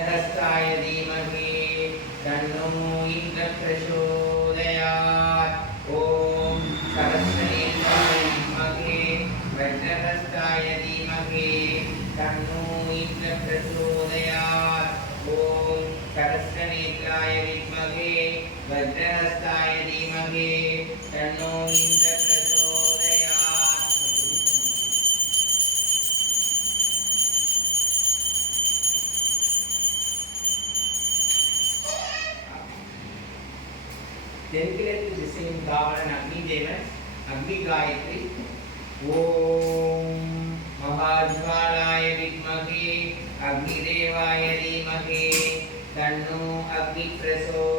सहस्राय धीमहि तन्नो इन्द्रः प्रचोदयात्। ॐ सरस्वतीन्द्राय विद्महे वज्रहस्ताय धीमहि तन्नो इन्द्रः प्रचोदयात्। ॐ सरस्वतीन्द्राय विद्महे वज्रहस्ताय धीमहि तन्नो इन्द्रः प्रचोदयात्। தென்கிழக்கு திசையின் காவலன் அக்னி தேவன் அக்னி காயத்ரி. ஓம் மகாஜ்வாலாய வித்மகே அக்னி தேவாய தீமகி தன்னோ அக்னி பிரசோதயாத்.